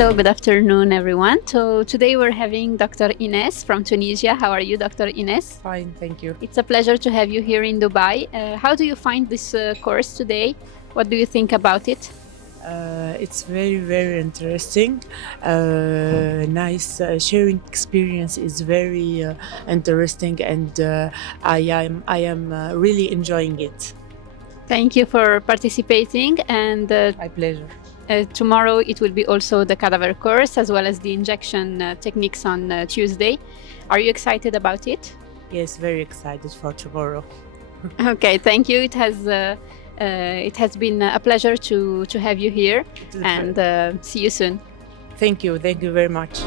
Hello, good afternoon, everyone. So today we're having Dr. Ines from Tunisia. How are you, Dr. Ines? Fine, thank you. It's a pleasure to have you here in Dubai. How do you find this course today? What do you think about it? It's very, very interesting. Nice sharing experience is very interesting, and I am really enjoying it. Thank you for participating. And My pleasure. tomorrow it will be also the Cadaver course as well as the injection techniques on Tuesday. Are you excited about it? Yes, very excited for tomorrow. Okay, thank you. It has been a pleasure to have you here, and see you soon. Thank you very much.